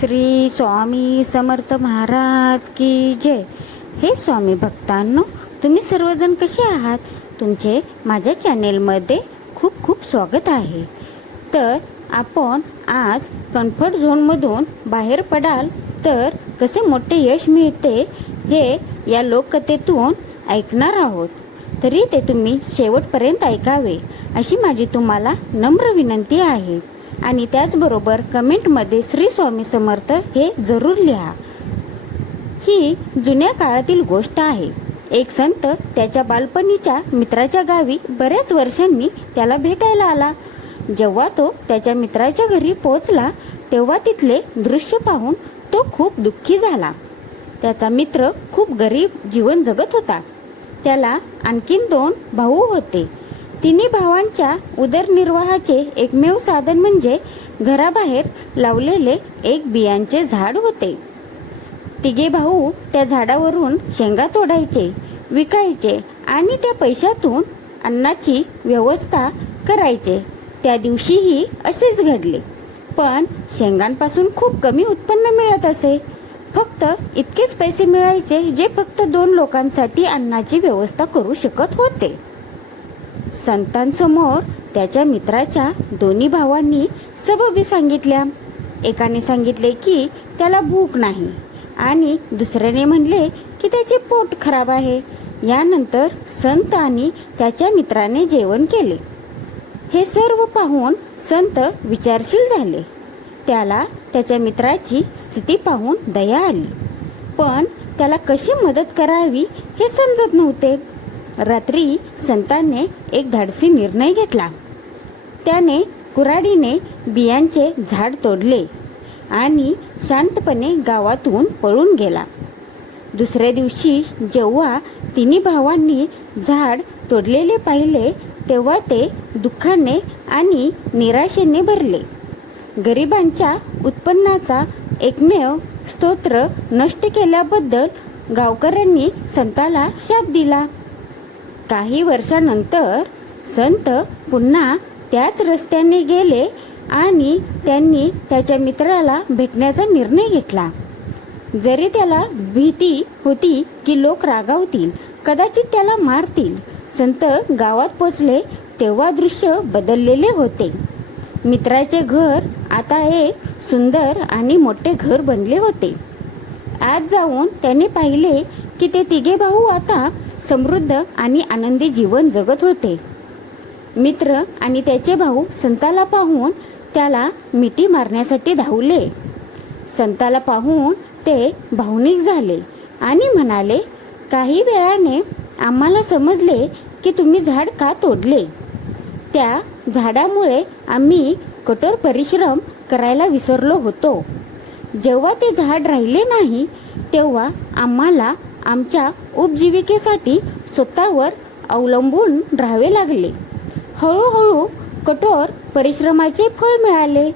श्री स्वामी समर्थ महाराज की जय. हे स्वामी भक्तांनो तुम्ही सर्वजण कसे आहात? तुमचे माझ्या चॅनेलमध्ये खूप खूप स्वागत आहे. तर आपण आज कम्फर्ट झोनमधून बाहेर पडाल तर कसे मोठे यश मिळते हे या लोककथेतून ऐकणार आहोत. तरी ते तुम्ही शेवटपर्यंत ऐकावे अशी माझी तुम्हाला नम्र विनंती आहे. आणि त्याचबरोबर कमेंटमध्ये श्री स्वामी समर्थ हे जरूर लिहा. ही जुन्या काळातील गोष्ट आहे. एक संत त्याच्या बालपणीच्या मित्राच्या गावी बऱ्याच वर्षांनी त्याला भेटायला आला. जेव्हा तो त्याच्या मित्राच्या घरी पोहोचला तेव्हा तिथले दृश्य पाहून तो खूप दुःखी झाला. त्याचा मित्र खूप गरीब जीवन जगत होता. त्याला आणखीन दोन भाऊ होते. तिन्ही भावांच्या उदरनिर्वाहाचे एकमेव साधन म्हणजे घराबाहेर लावलेले एक बियांचे झाड होते. तिघे भाऊ त्या झाडावरून शेंगा तोडायचे विकायचे आणि त्या पैशातून अन्नाची व्यवस्था करायचे. त्या दिवशीही असेच घडले. पण शेंगांपासून खूप कमी उत्पन्न मिळत असे. फक्त इतकेच पैसे मिळायचे जे फक्त दोन लोकांसाठी अन्नाची व्यवस्था करू शकत होते. संतांसमोर त्याच्या मित्राच्या दोन्ही भावांनी सबबी सांगितल्या. एकाने सांगितले की त्याला भूक नाही आणि दुसऱ्याने म्हणले की त्याचे पोट खराब आहे. यानंतर संत आणि त्याच्या मित्राने जेवण केले. हे सर्व पाहून संत विचारशील झाले. त्याला त्याच्या मित्राची स्थिती पाहून दया आली. पण त्याला कशी मदत करावी हे समजत नव्हते. रात्री संतांनी एक धाडसी निर्णय घेतला. त्याने कुऱ्हाडीने बियांचे झाड तोडले आणि शांतपणे गावातून पळून गेला. दुसऱ्या दिवशी जेव्हा तिन्ही भावांनी झाड तोडलेले पाहिले तेव्हा ते दुःखाने आणि निराशेने भरले. गरिबांच्या उत्पन्नाचा एकमेव स्तोत्र नष्ट केल्याबद्दल गावकऱ्यांनी संताला शाप दिला. काही वर्षानंतर संत पुन्हा त्याच रस्त्याने गेले आणि त्यांनी त्याच्या मित्राला भेटण्याचा निर्णय घेतला. जरी त्याला भीती होती की लोक रागावतील कदाचित त्याला मारतील संत गावात पोचले तेव्हा दृश्य बदललेले होते. मित्राचे घर आता एक सुंदर आणि मोठे घर बनले होते. आज जाऊन त्याने पाहिले की ते तिघे भाऊ आता समृद्ध आणि आनंदी जीवन जगत होते. मित्र आणि त्याचे भाऊ संताला पाहून त्याला मिठी मारण्यासाठी धावले. संताला पाहून ते भावनिक झाले आणि म्हणाले काही वेळाने आम्हाला समजले की तुम्ही झाड का तोडले? त्या झाडामुळे आम्ही कठोर परिश्रम करायला विसरलो होतो. जेव्हा ते झाड राहिले नाही तेव्हा आम्हाला आमच्या उपजीविकेसाठी स्वतःवर अवलंबून राहावे लागले. हळूहळू कठोर परिश्रमाचे फळ मिळाले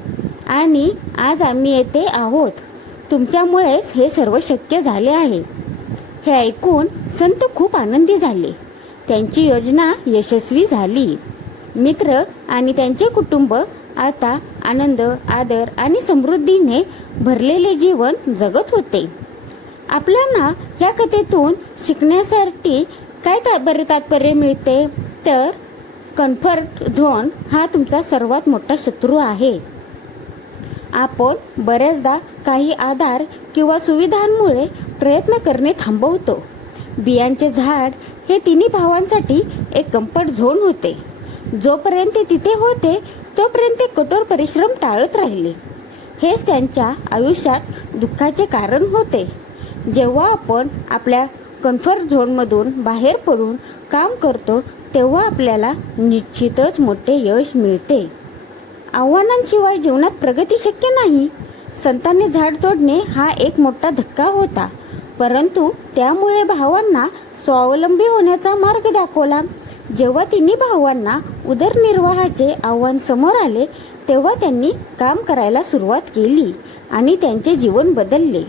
आणि आज आम्ही येथे आहोत. तुमच्यामुळेच हे सर्व शक्य झाले आहे. हे ऐकून संत खूप आनंदी झाले. त्यांची योजना यशस्वी झाली. मित्र आणि त्यांचे कुटुंब आता आनंद आदर आणि समृद्धीने भरलेले जीवन जगत होते. आपल्याला ह्या कथेतून शिकण्यासाठी काय ता बरे तात्पर्य मिळते? तर कम्फर्ट झोन हा तुमचा सर्वात मोठा शत्रू आहे. आपण बऱ्याचदा काही आधार किंवा सुविधांमुळे प्रयत्न करणे थांबवतो. बियांचे झाड हे तिन्ही भावांसाठी एक कम्फर्ट झोन होते. जोपर्यंत ते तिथे होते तोपर्यंत ते कठोर परिश्रम टाळत राहिले. हेच त्यांच्या आयुष्यात दुःखाचे कारण होते. जेव्हा आपण आपल्या कम्फर्ट झोनमधून बाहेर पडून काम करतो तेव्हा आपल्याला निश्चितच मोठे यश मिळते. आव्हानांशिवाय जीवनात प्रगती शक्य नाही. संतांनी झाड तोडणे हा एक मोठा धक्का होता परंतु त्यामुळे भावांना स्वावलंबी होण्याचा मार्ग दाखवला. जेव्हा तिन्ही भावांना उदरनिर्वाहाचे आव्हान समोर आले तेव्हा त्यांनी काम करायला सुरुवात केली आणि त्यांचे जीवन बदलले.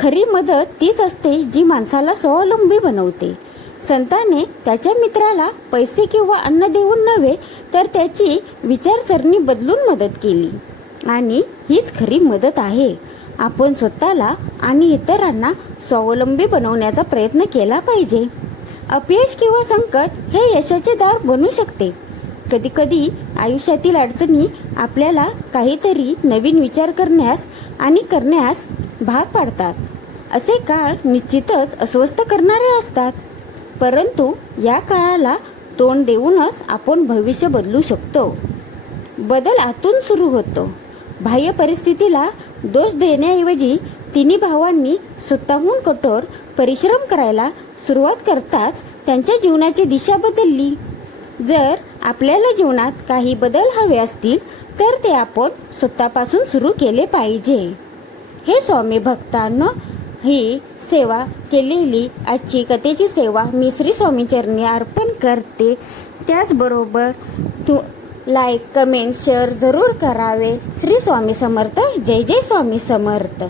खरी मदत तीच असते जी माणसाला स्वावलंबी बनवते. संताने त्याच्या मित्राला पैसे किंवा अन्न देऊन नव्हे तर त्याची विचारसरणी बदलून मदत केली. आणि हीच खरी मदत आहे. आपण स्वतःला आणि इतरांना स्वावलंबी बनवण्याचा प्रयत्न केला पाहिजे. अपयश किंवा संकट हे यशाचे दार बनू शकते. कधीकधी आयुष्यातील अडचणी आपल्याला काहीतरी नवीन विचार करण्यास आणि करण्यास भाग पाडतात. असे काळ निश्चितच अस्वस्थ करणारे असतात. परंतु या काळाला तोंड देऊनच आपण भविष्य बदलू शकतो. बदल आतून सुरू होतो. बाह्य परिस्थितीला दोष देण्याऐवजी तिन्ही भावांनी स्वतःहून कठोर परिश्रम करायला सुरुवात करताच त्यांच्या जीवनाची दिशा बदलली. जर आपल्याला जीवनात काही बदल हवे असतील तर ते आपण स्वतःपासून सुरू केले पाहिजे. हे स्वामी भक्तांनो ही सेवा केलेली आजची कथेची सेवा मी श्री स्वामी चरणी अर्पण करते. त्याचबरोबर तू लाईक कमेंट शेअर जरूर करावे. श्री स्वामी समर्थ जय जय स्वामी समर्थ.